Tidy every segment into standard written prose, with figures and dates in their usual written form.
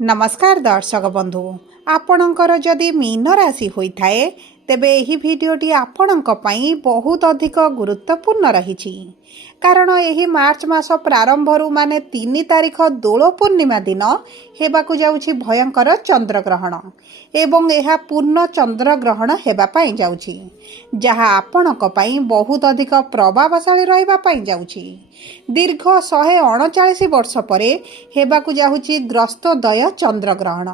नमस्कार दर्शक बंधु आपणकर जदि मीन राशि होता है तेबे एही भिडियोटी आपणक पई बहुत अधिक गुरुत्वपूर्ण रही कारण एही मार्च मास प्रारंभरू माने 3 तारिख दोल पूर्णिमा दिन हेबाकु जाउछि भयंकर चंद्रग्रहण एवं एहा पूर्ण चंद्रग्रहण हेबा पई जाउछि जहा आपणक पई बहुत अधिक प्रभावशाली रहिबा पई जाउछि दीर्घ 139 वर्ष परे हेबाकु जाउछि ग्रस्तोदय चंद्रग्रहण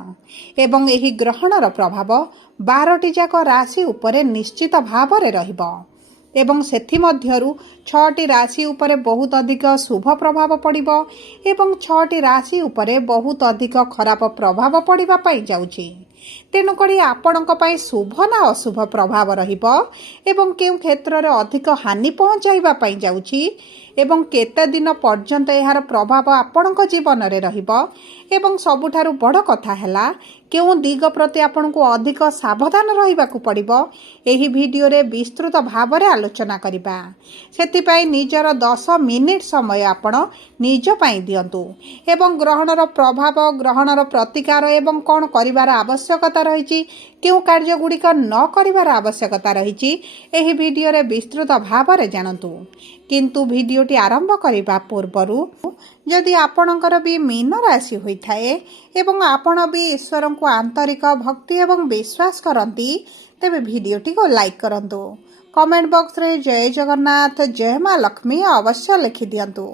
एवं एही ग्रहणर प्रभाव 12टी जाक राशि उपरे निश्चित भावरे रहिबो एवं सेथि मध्यरु 6टी राशि उपरे बहुत अधिक शुभ प्रभाव पड़िबो एवं 6टी राशि उपरे बहुत अधिक खराब प्रभाव पड़िबा पई जाउछि तेणुकरी आपणक पई शुभ ना अशुभ प्रभाव रहिबो एवं केउ क्षेत्र रे अधिक हानि पहुंचाइबा पई जाउछि एवं केते दिन पर्यंत एहार प्रभाव आपणक जीवन रे रहिबो एवं सबुठारु बड़ कथा हैला केउ दिग प्रति आपणको अधिक सावधान रहिबाकू पड़िबो एही वीडियो रे विस्तृत भाव रे आलोचना करिबा सेति पई निजर 10 मिनिट समय आपण निज पई दियंतु एवं ग्रहणर प्रभाव ग्रहणर प्रतिकार एवं कोन करिवार आवश्यकता रहिछि केउ कार्य गुडिक न करिवार आवश्यकता रहिछि एही वीडियो रे विस्तृत भाव रे जानंतु किंतु वीडियोटी आरंभ करिबा पूर्वरु जदि आपणकर भी मीन राशि होता है एवं आपण भी ईश्वर को आंतरिक भक्ति एवं विश्वास करती तेबे वीडियोटी को लाइक करंतु कमेंट बॉक्स रे जय जगन्नाथ जय मां लक्ष्मी अवश्य लिखि दियंतु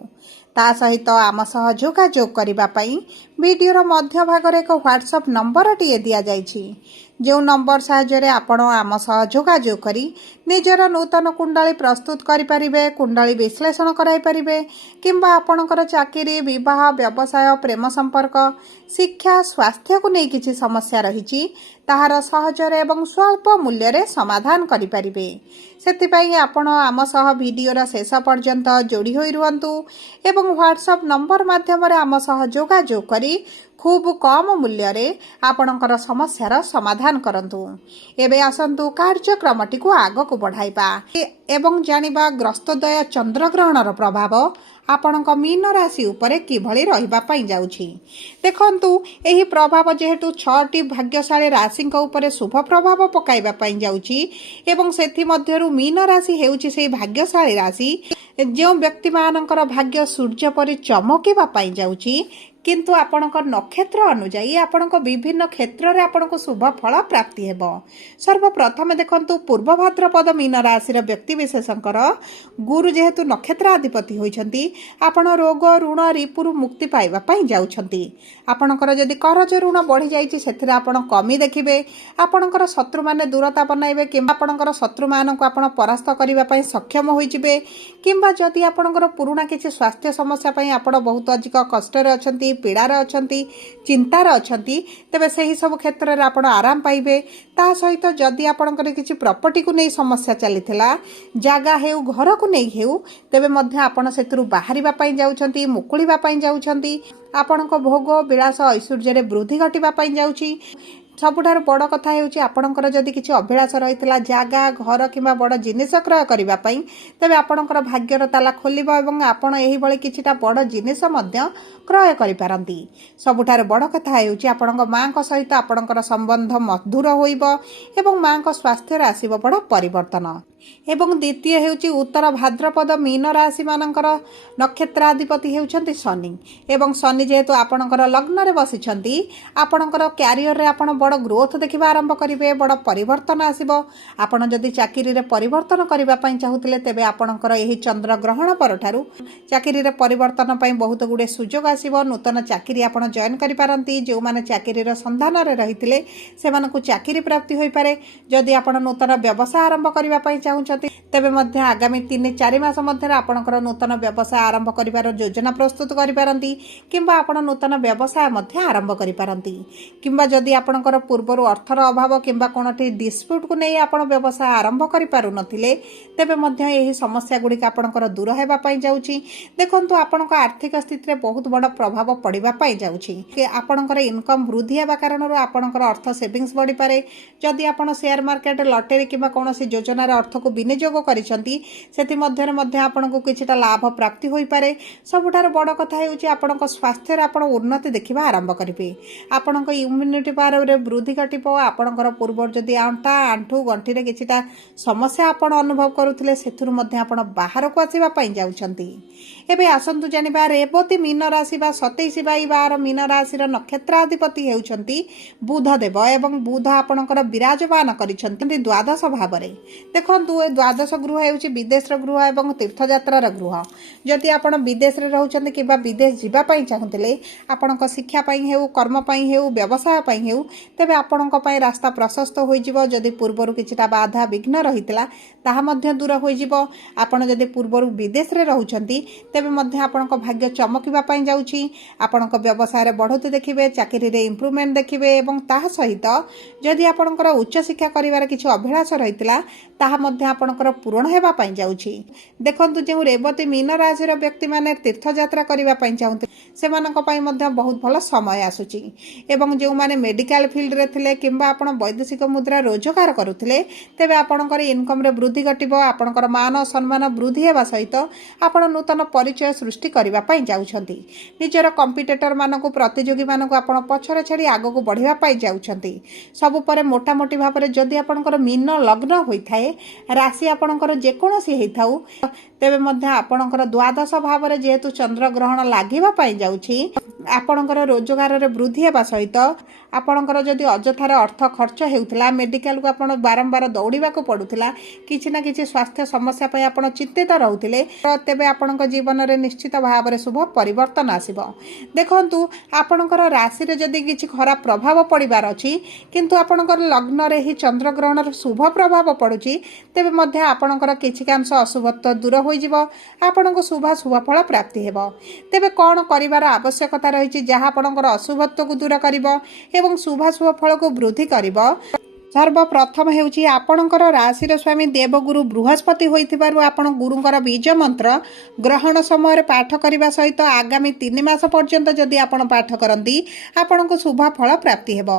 ता सहित आम सह जोगाजोग करिबा पई वीडियोर मध्य भाग रे एक व्हाट्सएप नंबर टिए दिया जाइछि जो नंबर साहाय्य आपण आम सह जोगाजोग करी निजर नूतन कुंडली प्रस्तुत करि परिबे कुंडली विश्लेषण कराई परिबे किंबा आपणकर चाकरी विवाह व्यवसाय प्रेम संपर्क शिक्षा स्वास्थ्य को नहीं किछि समस्या रहिछि ताहार सहजर एवं स्वल्प मूल्य रे समाधान करि परिबे सेति पई आपण आम सह वीडियोर शेष पर्यंत जोड़ी होई रुहंतु एवं व्हाट्सएप नंबर माध्यम रे आम सह जोगाजोग करी खूब कम मूल्य रे आपणकर समस्यार समाधान करंतु एबे आसंतु कार्यक्रमटी को आग को बढ़ाइबा एवं जानिबा ग्रस्तोदय चंद्रग्रहणर प्रभाव आपणक मीन राशि उपरे किभଳି रहिबा पई जाउछि देखंतु एही प्रभाव जेहेतु 6टी भाग्यशाली राशि उपरे शुभ प्रभाव पकाइबा पई जाउछि एवं सेथि मध्यरु मीन राशि हेउछि सेही भाग्यशाली राशि जो व्यक्ति मानकर भाग्य सूर्य परि चमकिबा पई जाउछि किंतु आपणक नक्षत्र अनुजाई आपणक विभिन्न क्षेत्र रे आपणक शुभ फल प्राप्ति हेबो सर्वप्रथम देखंतु पूर्व भाद्रपद मीन राशि व्यक्ति विशेषकर गुरु जेहेतु नक्षत्र अधिपति होइछंती आपण रोग ऋण रिपुरु मुक्ति पाइबा पई जाउछंती आपणकर जदि करज ऋण बढ़ी जाइछि सेथिरे आपण कमी देखिबे आपणकर शत्रु माने दूरता बनाइबे किंबा आपणकर शत्रु मानक आपण परास्त करिबा पई सक्षम होइजिबे किंबा जदि आपणकर पुराना किछि स्वास्थ्य समस्या पई आपण बहुत अधिक कष्ट रे अछंती पीड़ार अछंती चिंतार अछंती तेबे सही सब क्षेत्र रे आपण आराम पाइबे ता सहित जदि आपणकर किछि प्रॉपर्टी को नै समस्या चलीथिला जागा हेउ घर को नै हेउ तेबे मध्य आपण सेतरु बाहरिबा पई जाउछंती मुकुलिबा पई जाउछंती आपणक भोग विलास ऐश्वर्य रे वृद्धि घटिबा पई जाउछि सबुठार बड़ कथा हेउछि आपणकर जदि किछि अभिलाष रहितला जागा घर किंबा बड़ जिनिस क्रय करिबा पई तबे आपणकर भाग्यर ताला खोलिबो एवं आपण एही बळे किछिटा बड़ जिनिस मध्य क्रय करि पारंती सबुठार बड़ कथा हेउछि आपणक मांक सहित आपणकर संबंध मधुर होइबो एवं मांक स्वास्थ्य रे आसीबो बड़ परिवर्तन एवं द्वितीय हेउछि उत्तर भाद्रपद मीन राशि मानकर नक्षत्राधिपति हेउछंती शनि एवं शनि जेहेतु आपणकर लग्न रे बसिछंती आपणकर कैरियर रे आपण बड़ ग्रोथ देखिबा आरंभ करिवे बड़ परिवर्तन आसीबो आपण जदि चाकरी रे परिवर्तन करिबा पई चाहुतिले तेबे आपणकर एही चंद्र ग्रहण परठारु चाकरी रे परिवर्तन पई बहुत गुडे सुजोग आसीबो नूतन चाकरी आपण जॉइन करि पारंती जो माने चाकरी रे संधान रे रहितिले सेमानकु चाकरी प्राप्ति होई पारे जदि आपण नूतन व्यवसाय आरंभ करिबा पई चाहुचंती तेबे मध्य आगामी 3-4 मास मध्य आपणकर नूतन व्यवसाय आरंभ करिवार योजना प्रस्तुत करि पारंती किंबा आपण नूतन व्यवसाय मध्य आरंभ करि पारंती किंबा जदि आपणकर पूर्वरु अर्थर अभाव किंबा कोनठी डिस्प्यूट को नै आपण व्यवसाय आरंभ करि पारु नथिले तेबे मध्य एही समस्या गुडी आपणकर दूर हेबा पई जाउची देखंतु आपणक आर्थिक स्थिति रे बहुत बड़ प्रभाव पड़िबा पई जाउची आपणकर इनकम वृद्धि हेबा कारणरु आपणकर अर्थ सेविंग्स बढ़ी पारे जदि आपण शेयर मार्केट लॉटरी किंबा कोनोसी योजना रे अर्थ को विनियोग କରିଛନ୍ତି ସେଥିମଧ୍ୟରେ ମଧ୍ୟ ଆପଣଙ୍କୁ କିଛିଟା ଲାଭ ପ୍ରାପ୍ତି ହୋଇପାରେ। ସବୁଠାରୁ ବଡ଼ କଥା ହେଉଛି ଆପଣଙ୍କ ସ୍ୱାସ୍ଥ୍ୟରେ ଆପଣ ଉନ୍ନତି ଦେଖିବା ଆରମ୍ଭ କରିବେ। ଆପଣଙ୍କ ଇମ୍ୟୁନିଟି ପାୱାରରେ ବୃଦ୍ଧି ଘଟିବ। ଆପଣଙ୍କର ପୂର୍ବରୁ ଯଦି ଅଣ୍ଟା ଆଣ୍ଠୁ ଗଣ୍ଠିରେ କିଛିଟା ସମସ୍ୟା ଆପଣ ଅନୁଭବ କରୁଥିଲେ ସେଥିରୁ ମଧ୍ୟ ଆପଣ ବାହାରକୁ ଆସିବା ପାଇଁ ଯାଉଛନ୍ତି। ଏବେ ଆସନ୍ତୁ ଜାଣିବା ରେବତୀ ମୀନ ରାଶି ବା 27/12 ମୀନ ରାଶିର ନକ୍ଷତ୍ରାଧିପତି ହେଉଛନ୍ତି ବୁଧଦେବ ଏବଂ ବୁଧ ଆପଣଙ୍କର ବିରାଜମାନ କରିଛନ୍ତି ଦ୍ୱାଦଶ ଭାବରେ। ଦେଖନ୍ତୁ ଏ ଦ୍ୱାଦଶ ଗୃହ ହେଉଛି ବିଦେଶର ଗୃହ ଏବଂ ତୀର୍ଥଯାତ୍ରାର ଗୃହ। ଯଦି ଆପଣ ବିଦେଶରେ ରହୁଛନ୍ତି କିମ୍ବା ବିଦେଶ ଯିବା ପାଇଁ ଚାହୁଁଥିଲେ ଆପଣଙ୍କ ଶିକ୍ଷା ପାଇଁ ହେଉ କର୍ମ ପାଇଁ ହେଉ ବ୍ୟବସାୟ ପାଇଁ ହେଉ ତେବେ ଆପଣଙ୍କ ପାଇଁ ରାସ୍ତା ପ୍ରଶସ୍ତ ହୋଇଯିବ। ଯଦି ପୂର୍ବରୁ କିଛିଟା ବାଧା ବିଘ୍ନ ରହିଥିଲା ତାହା ମଧ୍ୟ ଦୂର ହୋଇଯିବ। ଆପଣ ଯଦି ପୂର୍ବରୁ ବିଦେଶରେ ରହୁଛନ୍ତି ତେବେ ମଧ୍ୟ ଆପଣଙ୍କ ଭାଗ୍ୟ ଚମକିବା ପାଇଁ ଯାଉଛି। ଆପଣଙ୍କ ବ୍ୟବସାୟରେ ବଢ଼ୋତରୀ ଦେଖିବେ, ଚାକିରିରେ ଇମ୍ପ୍ରୁଭମେଣ୍ଟ ଦେଖିବେ ଏବଂ ତାହା ସହିତ ଯଦି ଆପଣଙ୍କର ଉଚ୍ଚଶିକ୍ଷା କରିବାର କିଛି ଅଭିଳାଷ ରହିଥିଲା ତାହା ମଧ୍ୟ ଆପଣଙ୍କର ପୂରଣ ହେବା ପାଇଁ ଯାଉଛି। ଦେଖନ୍ତୁ ଯେଉଁ ରେବତୀ ମୀନ ରାଶିର ବ୍ୟକ୍ତିମାନେ ତୀର୍ଥଯାତ୍ରା କରିବା ପାଇଁ ଚାହୁଁଥିଲେ ସେମାନଙ୍କ ପାଇଁ ମଧ୍ୟ ବହୁତ ଭଲ ସମୟ ଆସୁଛି ଏବଂ ଯେଉଁମାନେ ମେଡ଼ିକାଲ ଫିଲ୍ଡରେ ଥିଲେ କିମ୍ବା ଆପଣ ବୈଦେଶିକ ମୁଦ୍ରା ରୋଜଗାର କରୁଥିଲେ ତେବେ ଆପଣଙ୍କର ଇନକମ୍ରେ ବୃଦ୍ଧି ଘଟିବ। ଆପଣଙ୍କର ମାନ ସମ୍ମାନ ବୃଦ୍ଧି ହେବା ସହିତ ଆପଣ ନୂତନ ପରିଚୟ ସୃଷ୍ଟି କରିବା ପାଇଁ ଯାଉଛନ୍ତି। ନିଜର କମ୍ପିଟେଟରମାନଙ୍କୁ ପ୍ରତିଯୋଗୀମାନଙ୍କୁ ଆପଣ ପଛରେ ଛାଡ଼ି ଆଗକୁ ବଢ଼ିବା ପାଇଁ ଯାଉଛନ୍ତି। ସବୁ ପରେ ମୋଟାମୋଟି ଭାବରେ ଯଦି ଆପଣଙ୍କର ମୀନ ଲଗ୍ନ ହୋଇଥାଏ ରାଶି ଆପଣଙ୍କର ଯେକୌଣସି ହେଇଥାଉ ତେବେ ମଧ୍ୟ ଆପଣଙ୍କର ଦ୍ୱାଦଶ ଭାବରେ ଯେହେତୁ ଚନ୍ଦ୍ରଗ୍ରହଣ ଲାଗିବା ପାଇଁ ଯାଉଛି ଆପଣଙ୍କର ରୋଜଗାରରେ ବୃଦ୍ଧି ହେବା ସହିତ ଆପଣଙ୍କର ଯଦି ଅଯଥାରେ ଅର୍ଥ ଖର୍ଚ୍ଚ ହେଉଥିଲା ମେଡ଼ିକାଲକୁ ଆପଣ ବାରମ୍ବାର ଦୌଡ଼ିବାକୁ ପଡ଼ୁଥିଲା କିଛି ନା କିଛି ସ୍ୱାସ୍ଥ୍ୟ ସମସ୍ୟା ପାଇଁ ଆପଣ ଚିନ୍ତିତ ରହୁଥିଲେ ତେବେ ଆପଣଙ୍କ ଜୀବନରେ ନିଶ୍ଚିତ ଭାବରେ ଶୁଭ ପରିବର୍ତ୍ତନ ଆସିବ। ଦେଖନ୍ତୁ ଆପଣଙ୍କର ରାଶିରେ ଯଦି କିଛି ଖରାପ ପ୍ରଭାବ ପଡ଼ିବାର ଅଛି କିନ୍ତୁ ଆପଣଙ୍କର ଲଗ୍ନରେ ହିଁ ଚନ୍ଦ୍ରଗ୍ରହଣର ଶୁଭ ପ୍ରଭାବ ପଡ଼ୁଛି ତେବେ ମଧ୍ୟ ଆପଣଙ୍କର କିଛିକାଂଶ ଅଶୁଭତ୍ୱ ଦୂର ହୋଇଯିବ। ଆପଣଙ୍କୁ ଶୁଭ ଫଳ ପ୍ରାପ୍ତି ହେବ। ତେବେ କ'ଣ କରିବାର ଆବଶ୍ୟକତା ରହିଛି ଯାହା ଆପଣଙ୍କର ଅଶୁଭତ୍ୱକୁ ଦୂର କରିବ ଏବଂ ଶୁଭ ଫଳକୁ ବୃଦ୍ଧି କରିବ? ସର୍ବପ୍ରଥମ ହେଉଛି ଆପଣଙ୍କର ରାଶିର ସ୍ୱାମୀ ଦେବଗୁରୁ ବୃହସ୍ପତି ହୋଇଥିବାରୁ ଆପଣ ଗୁରୁଙ୍କର ବୀଜ ମନ୍ତ୍ର ଗ୍ରହଣ ସମୟରେ ପାଠ କରିବା ସହିତ ଆଗାମୀ 3 ମାସ ପର୍ଯ୍ୟନ୍ତ ଯଦି ଆପଣ ପାଠ କରନ୍ତି ଆପଣଙ୍କୁ ଶୁଭ ଫଳ ପ୍ରାପ୍ତି ହେବ।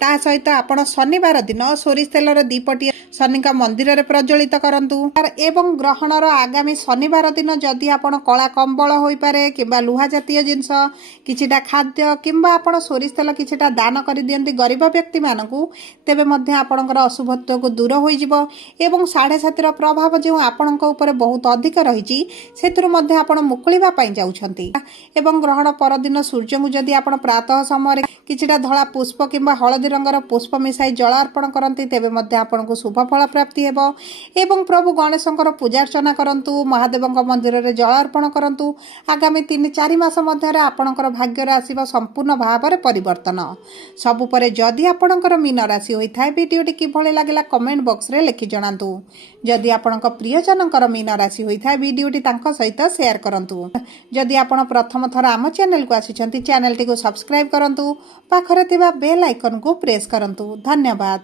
ତା ସହିତ ଆପଣ ଶନିବାର ଦିନ ସୋରିଷ ତେଲର ଦୀପଟିଏ ଶନିଙ୍କ ମନ୍ଦିରରେ ପ୍ରଜ୍ୱଳିତ କରନ୍ତୁ ଏବଂ ଗ୍ରହଣର ଆଗାମୀ ଶନିବାର ଦିନ ଯଦି ଆପଣ କଳା କମ୍ବଳ ହୋଇପାରେ କିମ୍ବା ଲୁହା ଜାତୀୟ ଜିନିଷ କିଛିଟା ଖାଦ୍ୟ କିମ୍ବା ଆପଣ ସୋରିଷ ତେଲ କିଛିଟା ଦାନ କରିଦିଅନ୍ତି ଗରିବ ବ୍ୟକ୍ତିମାନଙ୍କୁ ତେବେ ମଧ୍ୟ ଆପଣଙ୍କର ଅଶୁଭତ୍ୱକୁ ଦୂର ହୋଇଯିବ ଏବଂ 7.5ର ପ୍ରଭାବ ଯେଉଁ ଆପଣଙ୍କ ଉପରେ ବହୁତ ଅଧିକ ରହିଛି ସେଥିରୁ ମଧ୍ୟ ଆପଣ ମୁକୁଳିବା ପାଇଁ ଯାଉଛନ୍ତି। ଏବଂ ଗ୍ରହଣ ପରଦିନ ସୂର୍ଯ୍ୟଙ୍କୁ ଯଦି ଆପଣ ପ୍ରାତଃ ସମୟରେ କିଛିଟା ଧଳା ପୁଷ୍ପ କିମ୍ବା ହଳଦୀ ରଙ୍ଗର ପୁଷ୍ପ ମିଶାଇ ଜଳ ଅର୍ପଣ କରନ୍ତି ତେବେ ମଧ୍ୟ ଆପଣଙ୍କୁ ଶୁଭ ଫଳ ପ୍ରାପ୍ତି ହେବ। ଏବଂ ପ୍ରଭୁ ଗଣେଶଙ୍କର ପୂଜାର୍ଚ୍ଚନା କରନ୍ତୁ, ମହାଦେବଙ୍କ ମନ୍ଦିରରେ ଜଳ ଅର୍ପଣ କରନ୍ତୁ। ଆଗାମୀ 3-4 ମାସ ମଧ୍ୟରେ ଆପଣଙ୍କର ଭାଗ୍ୟରେ ଆସିବ ସମ୍ପୂର୍ଣ୍ଣ ଭାବରେ ପରିବର୍ତ୍ତନ। ସବୁ ପରେ ଯଦି ଆପଣଙ୍କର ମୀନ ରାଶି ହୋଇଥାଏ ଭିଡ଼ିଓଟି କିଭଳି ଲାଗିଲା କମେଣ୍ଟ ବକ୍ସରେ ଲେଖି ଜଣାନ୍ତୁ। ଯଦି ଆପଣଙ୍କ ପ୍ରିୟଜନଙ୍କର ମୀନ ରାଶି ହୋଇଥାଏ ଭିଡ଼ିଓଟି ତାଙ୍କ ସହିତ ସେୟାର କରନ୍ତୁ। ଯଦି ଆପଣ ପ୍ରଥମ ଥର ଆମ ଚ୍ୟାନେଲକୁ ଆସିଛନ୍ତି ଚ୍ୟାନେଲଟିକୁ ସବସ୍କ୍ରାଇବ୍ କରନ୍ତୁ। ପାଖରେ ଥିବା ବେଲ୍ ଆଇକନକୁ ପ୍ରେସ୍ କରନ୍ତୁ। ଧନ୍ୟବାଦ।